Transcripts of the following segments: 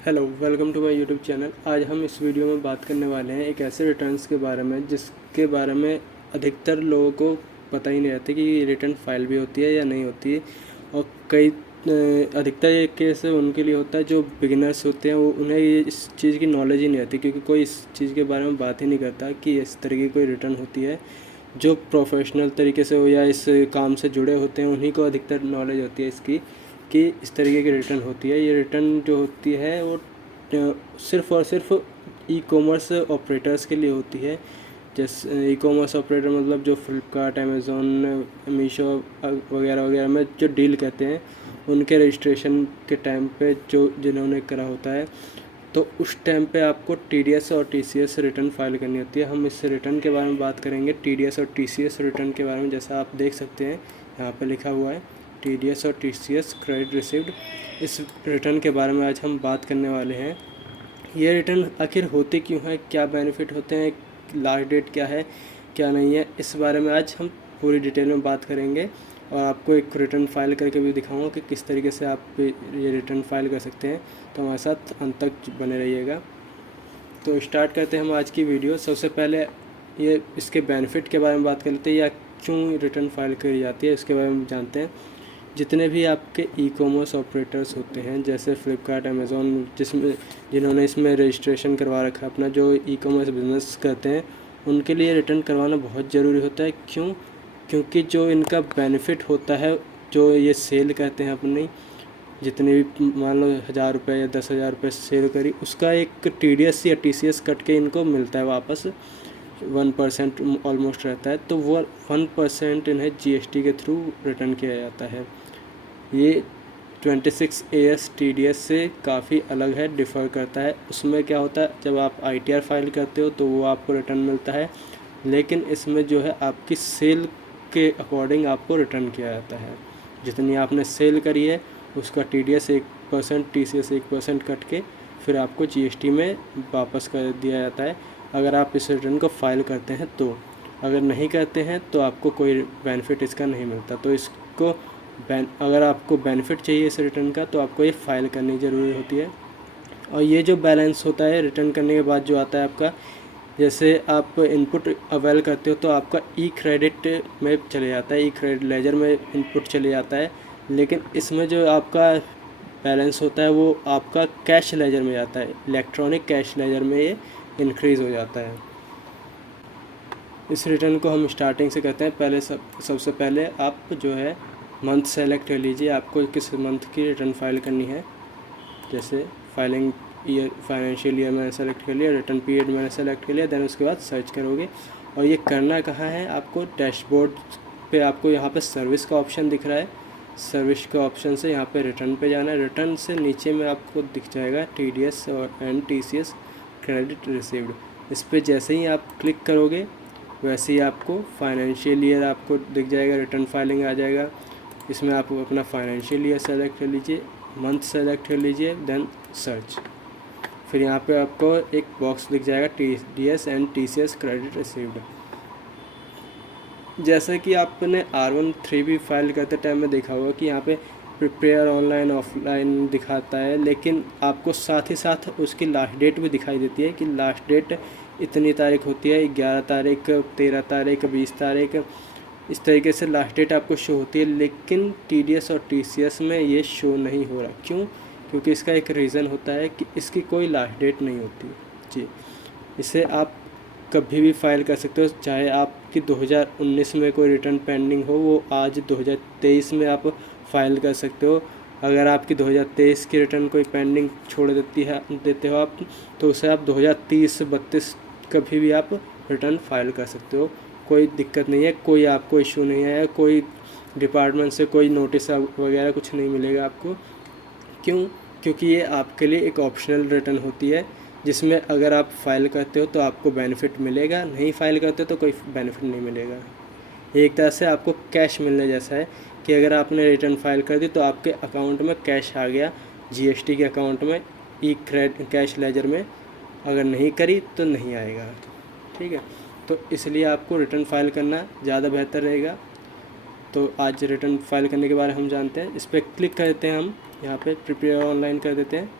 Hello, welcome to my YouTube channel. आज हम इस वीडियो में बात करने वाले हैं एक ऐसे रिटर्न्स के बारे में जिसके बारे में अधिकतर लोगों को पता ही नहीं रहता कि रिटर्न फाइल भी होती है या नहीं होती है। और कई अधिकतर ये केस उनके लिए होता है जो बिगिनर्स होते हैं, वो उन्हें इस चीज़ की नॉलेज ही नहीं रहती, क्योंकि कोई इस चीज़ के बारे में बात ही नहीं करता कि इस तरीके की कोई रिटर्न होती है। जो प्रोफेशनल तरीके से हो या इस काम से जुड़े होते हैं, उन्हीं को अधिकतर नॉलेज होती है इसकी कि इस तरीके की रिटर्न होती है। ये रिटर्न जो होती है वो सिर्फ़ और सिर्फ ई कॉमर्स ऑपरेटर्स के लिए होती है। जैसे ई कॉमर्स ऑपरेटर मतलब जो फ्लिपकार्ट, अमेज़ोन, मीशो वगैरह वगैरह में जो डील करते हैं, उनके रजिस्ट्रेशन के टाइम पे जो जिन्होंने करा होता है, तो उस टाइम पे आपको टीडीएस और टीसीएस रिटर्न फाइल करनी होती है। हम इस रिटर्न के बारे में बात करेंगे, टीडीएस और टीसीएस रिटर्न के बारे में। जैसा आप देख सकते हैं यहाँ पे लिखा हुआ है टीडीएस और टीसीएस क्रेडिट रिसीव्ड। इस रिटर्न के बारे में आज हम बात करने वाले हैं। ये रिटर्न आखिर होते क्यों है, क्या बेनिफिट होते हैं, लास्ट डेट क्या है, क्या नहीं है, इस बारे में आज हम पूरी डिटेल में बात करेंगे। और आपको एक रिटर्न फाइल करके भी दिखाऊंगा कि किस तरीके से आप ये रिटर्न फाइल कर सकते हैं। तो हमारे साथ अंत तक बने रहिएगा। तो स्टार्ट करते हैं हम आज की वीडियो। सबसे पहले ये इसके बेनिफिट के बारे में बात कर लेते हैं, या क्यों रिटर्न फाइल करी जाती है इसके बारे में जानते हैं। जितने भी आपके ई कॉमर्स ऑपरेटर्स होते हैं, जैसे फ्लिपकार्ट, अमेज़ोन, जिन्होंने इसमें रजिस्ट्रेशन करवा रखा है अपना, जो ई कॉमर्स बिज़नेस करते हैं, उनके लिए रिटर्न करवाना बहुत ज़रूरी होता है। क्यों? क्योंकि जो इनका बेनिफिट होता है, जो ये सेल करते हैं अपनी, जितने भी मान लो 1,000 रुपये या 10,000 रुपये सेल करी, उसका एक टीडीएस या टीसीएस कट के इनको मिलता है वापस। 1% ऑलमोस्ट रहता है, तो वो 1% इन्हें जीएसटी के थ्रू रिटर्न किया जाता है। ये 26AS TDS से काफ़ी अलग है, डिफ़र करता है। उसमें क्या होता है, जब आप ITR फाइल करते हो तो वो आपको रिटर्न मिलता है, लेकिन इसमें जो है आपकी सेल के अकॉर्डिंग आपको रिटर्न किया जाता है। जितनी आपने सेल करी है उसका TDS 1%, TCS 1% कट के फिर आपको GST में वापस कर दिया जाता है, अगर आप इस रिटर्न को फाइल करते हैं तो। अगर नहीं करते हैं तो आपको कोई बेनिफिट इसका नहीं मिलता। तो इसको अगर आपको बेनिफिट चाहिए इस रिटर्न का, तो आपको ये फ़ाइल करनी ज़रूरी होती है। और ये जो बैलेंस होता है रिटर्न करने के बाद जो आता है आपका, जैसे आप इनपुट अवेल करते हो तो आपका ई क्रेडिट में चले जाता है, ई क्रेडिट लेजर में इनपुट चले जाता है। लेकिन इसमें जो आपका बैलेंस होता है वो आपका कैश लेजर में जाता है, इलेक्ट्रॉनिक कैश लेजर में ये इंक्रीज़ हो जाता है। इस रिटर्न को हम स्टार्टिंग से करते हैं। सबसे पहले आप जो है मंथ सेलेक्ट कर लीजिए, आपको किस मंथ की रिटर्न फाइल करनी है। जैसे फाइलिंग ईयर, फाइनेंशियल ईयर मैंने सेलेक्ट कर लिया, रिटर्न पीरियड मैंने सेलेक्ट कर लिया। देन उसके बाद सर्च करोगे, और ये करना कहाँ है, आपको डैशबोर्ड पे आपको यहाँ पे सर्विस का ऑप्शन दिख रहा है। सर्विस के ऑप्शन से यहाँ पे रिटर्न पे जाना है। रिटर्न से नीचे में आपको दिख जाएगा TDS और TCS क्रेडिट रिसीव्ड। इस पर जैसे ही आप क्लिक करोगे वैसे ही आपको फाइनेंशियल ईयर आपको दिख जाएगा, रिटर्न फाइलिंग आ जाएगा। इसमें आप अपना फाइनेंशियल ईयर सेलेक्ट कर लीजिए, मंथ सेलेक्ट कर लीजिए, देन सर्च। फिर यहाँ पे आपको एक बॉक्स दिख जाएगा TDS and TCS credit received. जैसे कि आपने R13 भी फाइल करते टाइम में देखा होगा कि यहाँ पे प्रिपेयर ऑनलाइन ऑफलाइन दिखाता है, लेकिन आपको साथ ही साथ उसकी लास्ट डेट भी दिखाई देती है कि लास्ट डेट इतनी तारीख होती है, 11 तारीख, 13 तारीख, 20 तारीख, इस तरीके से लास्ट डेट आपको शो होती है। लेकिन TDS और TCS में ये शो नहीं हो रहा। क्यों? क्योंकि इसका एक रीज़न होता है कि इसकी कोई लास्ट डेट नहीं होती जी। इसे आप कभी भी फाइल कर सकते हो, चाहे आपकी 2019 में कोई रिटर्न पेंडिंग हो, वो आज 2023 में आप फाइल कर सकते हो। अगर आपकी 2023 की रिटर्न कोई पेंडिंग छोड़ देते हो आप, तो उसे आप 2030-32 कभी भी आप रिटर्न फाइल कर सकते हो। कोई दिक्कत नहीं है, कोई आपको इशू नहीं है, कोई डिपार्टमेंट से कोई नोटिस वगैरह कुछ नहीं मिलेगा आपको। क्यों? क्योंकि ये आपके लिए एक ऑप्शनल रिटर्न होती है, जिसमें अगर आप फाइल करते हो तो आपको बेनिफिट मिलेगा, नहीं फाइल करते तो कोई बेनिफिट नहीं मिलेगा। एक तरह से आपको कैश मिलने जैसा है कि अगर आपने रिटर्न फाइल कर दी तो आपके अकाउंट में कैश आ गया, GST के अकाउंट में, ई कैश लेजर में। अगर नहीं करी तो नहीं आएगा, ठीक है। तो इसलिए आपको रिटर्न फाइल करना ज़्यादा बेहतर रहेगा। तो आज रिटर्न फाइल करने के बारे में हम जानते हैं। इस पर क्लिक करते हैं, हम यहाँ पे प्रिपेयर ऑनलाइन कर देते हैं।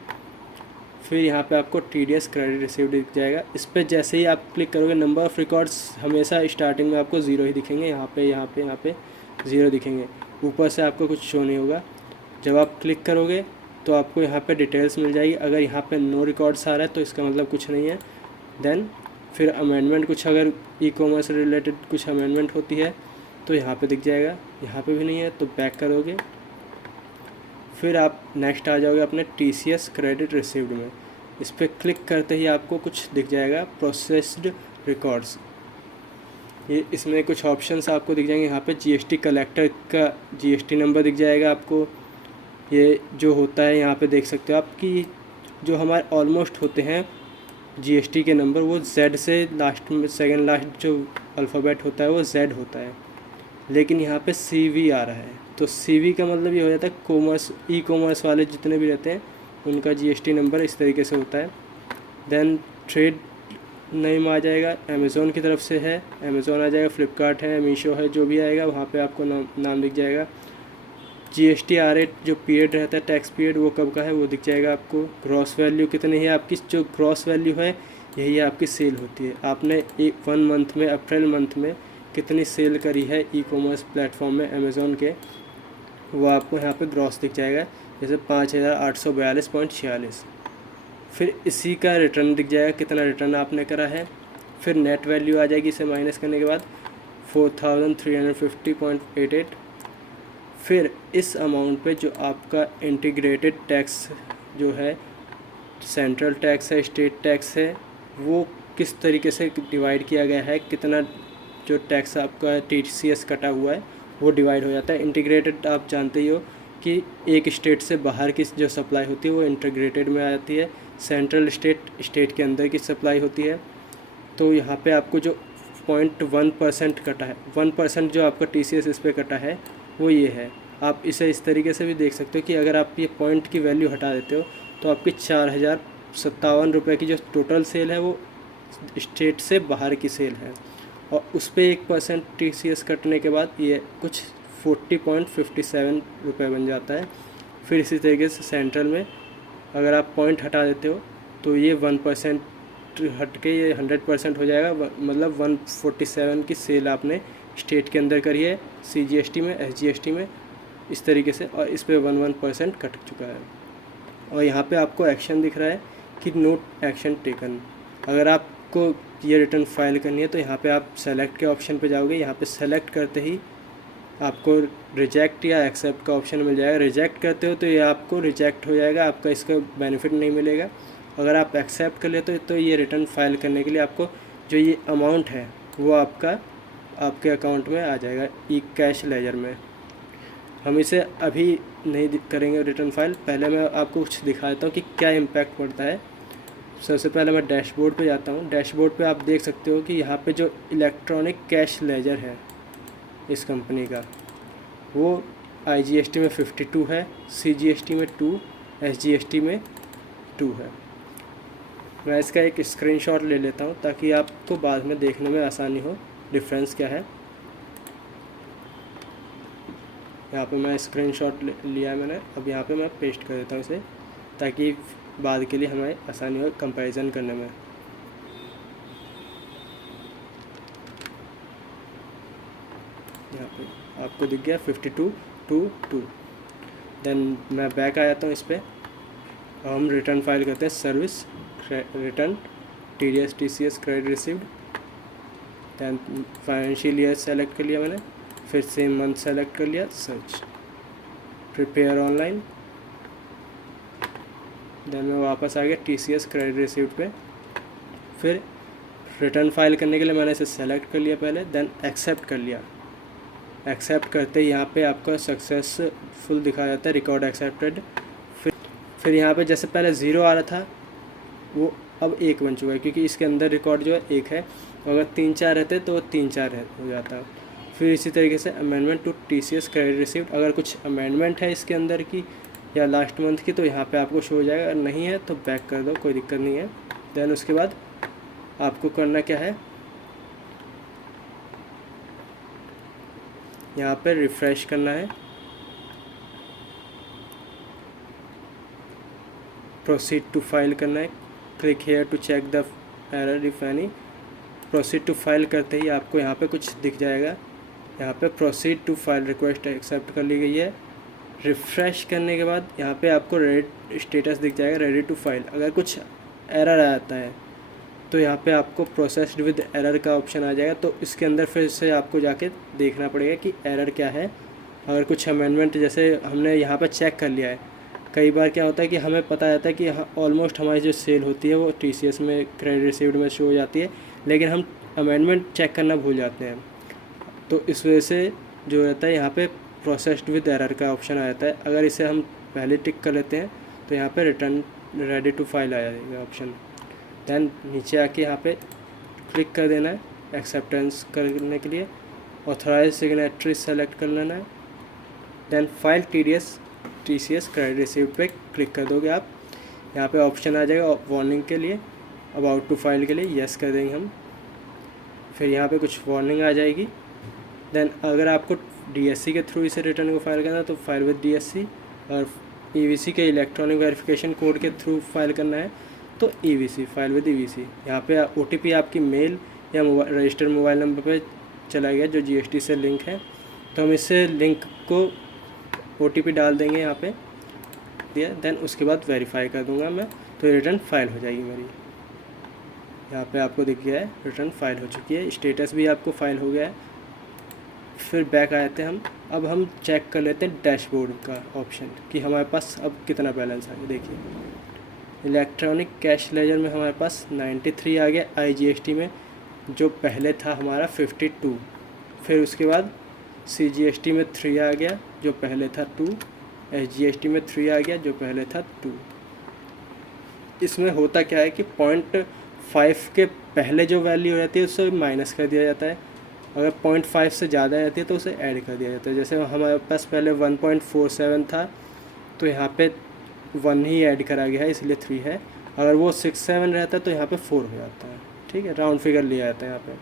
फिर यहाँ पे आपको TDS क्रेडिट रिसीव्ड दिख जाएगा। इस पर जैसे ही आप क्लिक करोगे नंबर ऑफ़ रिकॉर्ड्स हमेशा स्टार्टिंग में आपको 0 ही दिखेंगे, यहाँ पे 0 दिखेंगे, ऊपर से आपको कुछ शो नहीं होगा। जब आप क्लिक करोगे तो आपको यहाँ पे डिटेल्स मिल जाएगी। अगर यहाँ पे नो रिकॉर्ड्स आ रहा है तो इसका मतलब कुछ नहीं है। देन फिर अमेंडमेंट, कुछ अगर ई-कॉमर्स रिलेटेड कुछ अमेंडमेंट होती है तो यहाँ पे दिख जाएगा, यहाँ पे भी नहीं है तो बैक करोगे। फिर आप नेक्स्ट आ जाओगे अपने TCS क्रेडिट रिसीव्ड में। इस पर क्लिक करते ही आपको कुछ दिख जाएगा प्रोसेस्ड रिकॉर्ड्स। ये इसमें कुछ ऑप्शंस आपको दिख जाएंगे। यहाँ पे GST कलेक्टर का GST नंबर दिख जाएगा आपको। ये जो होता है यहाँ पे देख सकते हो आप कि जो हमारे ऑलमोस्ट होते हैं GST के नंबर वो Z से लास्ट में सेकेंड लास्ट जो अल्फ़ाबेट होता है वो Z होता है, लेकिन यहाँ पे CV आ रहा है। तो CV का मतलब ये हो जाता है कॉमर्स, ई-कॉमर्स वाले जितने भी रहते हैं उनका GST नंबर इस तरीके से होता है। देन ट्रेड नेम आ जाएगा, अमेज़ोन की तरफ से है, अमेज़ोन आ जाएगा, फ्लिपकार्ट है, मीशो है, जो भी आएगा वहाँ पे आपको नाम दिख जाएगा। GST रेट जो पीरियड रहता है, टैक्स पीरियड, वो कब का है वो दिख जाएगा आपको। ग्रॉस वैल्यू कितनी है आपकी, जो ग्रॉस वैल्यू है यही आपकी सेल होती है। आपने 1 मंथ में, अप्रैल मंथ में कितनी सेल करी है ई-कॉमर्स प्लेटफॉर्म में अमेज़ोन के, वो आपको यहाँ पे ग्रॉस दिख जाएगा, जैसे 5842.46। फिर इसी का रिटर्न दिख जाएगा, कितना रिटर्न आपने करा है। फिर नेट वैल्यू आ जाएगी, इसे माइनस करने के बाद 4350.88। फिर इस अमाउंट पे जो आपका इंटीग्रेटेड टैक्स जो है, सेंट्रल टैक्स है, स्टेट टैक्स है, वो किस तरीके से डिवाइड किया गया है, कितना जो टैक्स आपका TCS कटा हुआ है वो डिवाइड हो जाता है। इंटीग्रेटेड आप जानते ही हो कि एक स्टेट से बाहर की जो सप्लाई होती है वो इंटीग्रेटेड में आ जाती है, सेंट्रल स्टेट के अंदर की सप्लाई होती है। तो यहाँ पे आपको जो 0.1% कटा है, 1% जो आपका TCS इस पर कटा है वो ये है। आप इसे इस तरीके से भी देख सकते हो कि अगर आप ये पॉइंट की वैल्यू हटा देते हो तो आपकी 4057 रुपये की जो टोटल सेल है वो स्टेट से बाहर की सेल है, और उस पर 1% TCS कटने के बाद ये कुछ 40.57 रुपये बन जाता है। फिर इसी तरीके से सेंट्रल में अगर आप पॉइंट हटा देते हो तो ये 1% हट के ये 100% हो जाएगा, मतलब 147 की सेल आपने स्टेट के अंदर करी है, CGST में, SGST में, इस तरीके से, और इस पे 1% कट चुका है। और यहाँ पे आपको एक्शन दिख रहा है कि नोट एक्शन टेकन। अगर आपको ये रिटर्न फाइल करनी है तो यहाँ पे आप सेलेक्ट के ऑप्शन पे जाओगे। यहाँ पे सेलेक्ट करते ही आपको रिजेक्ट या एक्सेप्ट का ऑप्शन मिल जाएगा। रिजेक्ट करते हो तो ये आपको रिजेक्ट हो जाएगा, आपका इसका बेनिफिट नहीं मिलेगा। अगर आप एक्सेप्ट कर लेते हो तो ये रिटर्न फाइल करने के लिए आपको जो ये अमाउंट है वो आपके अकाउंट में आ जाएगा ई कैश लेजर में। हम इसे अभी नहीं करेंगे रिटर्न फाइल, पहले मैं आपको कुछ दिखाता हूँ कि क्या इम्पैक्ट पड़ता है। सबसे पहले मैं डैशबोर्ड पे जाता हूँ। डैशबोर्ड पे आप देख सकते हो कि यहाँ पे जो इलेक्ट्रॉनिक कैश लेजर है इस कंपनी का, वो IGST में 52 है, CGST में 2, SGST में 2 है। मैं इसका एक स्क्रीनशॉट ले लेता हूँ ताकि आपको बाद में देखने में आसानी हो डिफरेंस क्या है। यहाँ पे मैं स्क्रीनशॉट लिया मैंने, अब यहाँ पे मैं पेस्ट कर देता हूँ इसे ताकि बाद के लिए हमें आसानी हो कंपैरिजन करने में। यहाँ पे आपको दिख गया 52.22। देन मैं बैक आ जाता हूँ इस पर, हम रिटर्न फाइल करते हैं service return TDS TCS credit received. Then financial year select कर लिया मैंने, फिर सेम मंथ सेलेक्ट कर लिया, सर्च प्रिपेयर ऑनलाइन। देन मैं वापस आ गया TCS क्रेडिट रिसीव्ड पे। फिर रिटर्न फाइल करने के लिए मैंने इसे सेलेक्ट कर लिया पहले, देन एक्सेप्ट कर लिया। एक्सेप्ट करते ही यहाँ पे आपका सक्सेसफुल दिखा जाता है, रिकॉर्ड एक्सेप्टेड। फिर यहाँ पे जैसे पहले 0 आ रहा था वो अब 1 बन चुका है, क्योंकि इसके अंदर रिकॉर्ड जो है 1 है, अगर 3-4 रहते तो वो 3-4 हो जाता। फिर इसी तरीके से amendment to TCS credit received, अगर कुछ अमेंडमेंट है इसके अंदर की या लास्ट मंथ की तो यहाँ पे आपको शो हो जाएगा, अगर नहीं है तो बैक कर दो, कोई दिक्कत नहीं है। देन उसके बाद आपको करना क्या है, यहाँ पे रिफ़्रेश करना है, प्रोसीड टू फाइल करना है, click here to check the error if any. Proceed to file करते ही आपको यहाँ पे कुछ दिख जाएगा, यहाँ पे proceed to file request accept कर ली गई है। रिफ़्रेश करने के बाद यहाँ पे आपको रेडी स्टेटस दिख जाएगा, रेडी टू फाइल। अगर कुछ एरर आता है तो यहाँ पे आपको प्रोसेस्ड विद एरर का ऑप्शन आ जाएगा, तो इसके अंदर फिर से आपको जाके देखना पड़ेगा कि एरर क्या है। अगर कुछ अमेंडमेंट जैसे हमने यहाँ पे चेक कर लिया है, कई बार क्या होता है कि हमें पता रहता है कि ऑलमोस्ट हमारी जो सेल होती है वो TCS में क्रेडिट रिसीव्ड में शो हो जाती है, लेकिन हम अमेंडमेंट चेक करना भूल जाते हैं। तो इस वजह से जो रहता है यहाँ पे प्रोसेस्ड विद एरर का ऑप्शन आ जाता है। अगर इसे हम पहले टिक कर लेते हैं तो यहाँ पे रिटर्न रेडी टू फाइल आ जाएगा ऑप्शन। दैन नीचे आके यहाँ पे क्लिक कर देना है एक्सेप्टेंस करने के लिए, ऑथराइज सिग्नेटरी सेलेक्ट कर लेना है। Then file TCS credit received पे क्लिक कर दोगे आप। यहाँ पे ऑप्शन आ जाएगा वार्निंग के लिए, अबाउट टू फाइल के लिए यस कर देंगे हम। फिर यहाँ पे कुछ वार्निंग आ जाएगी। देन अगर आपको DSC के थ्रू इसे रिटर्न को फाइल करना है तो फाइल विद DSC, और EVC के इलेक्ट्रॉनिक वेरिफिकेशन कोड के थ्रू फाइल करना है तो EVC, फाइल विद EVC। यहाँ पे OTP आपकी मेल या रजिस्टर्ड मोबाइल नंबर पे चला गया जो GST से लिंक है, तो हम इससे लिंक को OTP डाल देंगे यहाँ पे दिया। देन उसके बाद वेरीफाई कर दूँगा मैं, तो रिटर्न फाइल हो जाएगी मेरी। यहाँ पे आपको दिख गया है रिटर्न फाइल हो चुकी है, स्टेटस भी आपको फाइल हो गया है। फिर बैक आए थे हम, अब हम चेक कर लेते हैं डैशबोर्ड का ऑप्शन कि हमारे पास अब कितना बैलेंस आ गया। देखिए इलेक्ट्रॉनिक कैश लेजर में हमारे पास 93 आ गया, IGST में जो पहले था हमारा 52, फिर उसके बाद CGST में 3 आ गया जो पहले था 2, SGST में 3 आ गया जो पहले था 2। इसमें होता क्या है कि 0.5 के पहले जो वैल्यू रहती है उससे माइनस कर दिया जाता है, अगर 0.5 से ज़्यादा रहती है तो उसे ऐड कर दिया जाता है। जैसे हमारे पास पहले 1.47 था तो यहाँ पे 1 ही ऐड करा गया है इसलिए 3 है, अगर वो 6-7 रहता है तो यहाँ पे 4 हो जाता है। ठीक है, राउंड फिगर लिया जाता है यहाँ पे,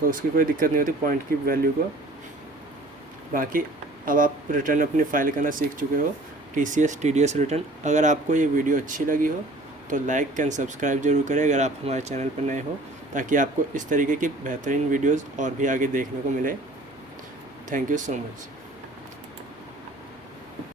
तो उसकी कोई दिक्कत नहीं होती पॉइंट की वैल्यू को। बाकी अब आप रिटर्न अपनी फाइल करना सीख चुके हो, TCS TDS रिटर्न। अगर आपको ये वीडियो अच्छी लगी हो तो लाइक एंड सब्सक्राइब जरूर करें अगर आप हमारे चैनल पर नए हो, ताकि आपको इस तरीके की बेहतरीन वीडियोस और भी आगे देखने को मिले। Thank you so much.